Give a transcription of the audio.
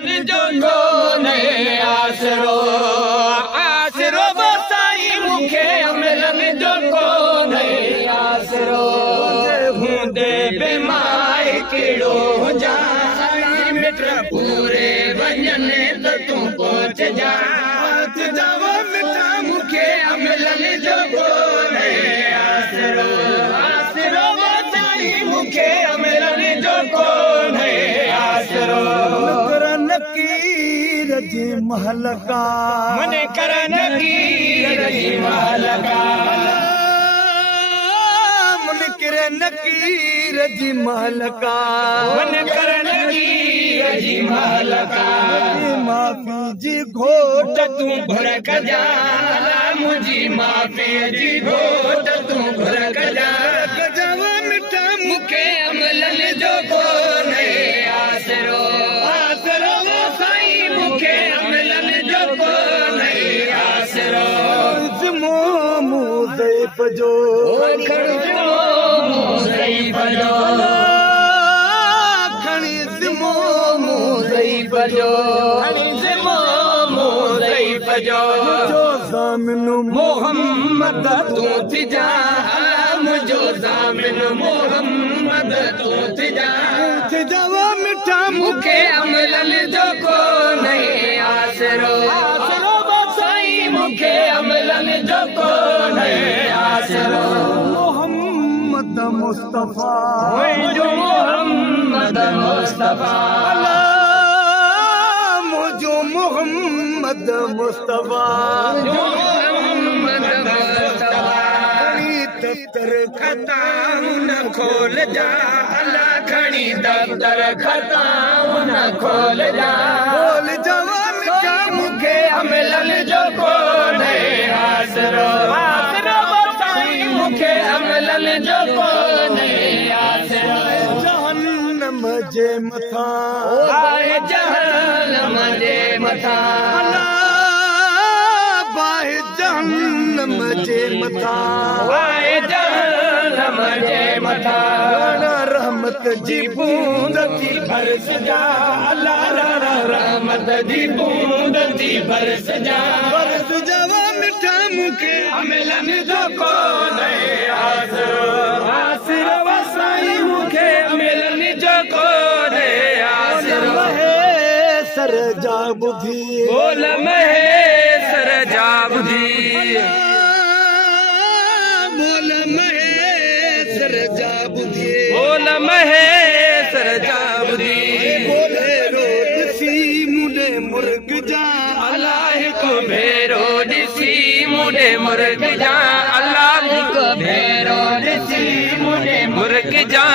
जो कोने आसरो आसरो बसाई मुखे मिलन जो कोने आसरो हूंदे बेमार किड़ो जाई मिट पूरे वञने त तू पहुंच जा जाव मिठा मुखे मिलन जो कोने आसरो आसरो बसाई मुखे मिलन जो कोने आसरो नकीर जी महलका मन कर नकीर जी महलका मन कर नकीर जी महलका मन कर नकीर जी महलका माफी जी घोट तू भड़क जा मुझी माफी जी घोट तू भड़क जा जवा मिठा मुखे अमलन जो कोने आसरो आसरो साईं मुखे अमलन जो कोने आसरो जमो मुज़ैफ जो खड़ो मुज़ैफ जो खणी जमो मुज़ैफ जो खणी जमो मुज़ैफ जो जो ज़ामिन मोहम्मद तू थी जा मुझो ज़ामिन मोहम्मद तू थी जा जावा मिठा मुखे अमलन जो कोने आसरो आसरो साईं मुखे अमलन जो कोने आसरो मोहम्मद मुस्तफा मुझो मोहम्मद मुस्तफा मुझो मोहम्मद मुस्तफा मोहम्मद मुस्तफा दफ्तर खताऊं न खोल जा अल्लाह खड़ी दफ्तर खताऊं न खोल जा बोल जावा मिठा मुखे अमलन जो कोने आसरो आसरो साईं मुखे अमलन जो कोने आसरो जहन्नम जे मथा आए जहन्नम जे मथा बाहि जहन्नम जे मथा आए जहन्नम जे मथा रहमत जी बूंद थी बरस जा अल्लाह रहमत जी बूंद थी बरस जा बरस जावा मिठा मुखे अमलन जो कोने आसरो आसरो साईं मुखे अमलन जो कोने आसरो सर जा बुधी बोल महेसर जा बुधी बोल महेसर जा बुधी बोल महेसर जा बुधी बोले रोड सी मुने मुर्ग जा अल्लाह को भेरो दिसी मुने मुर्ग जा अल्लाह को भेरो दिसी मुने मुर्ग जा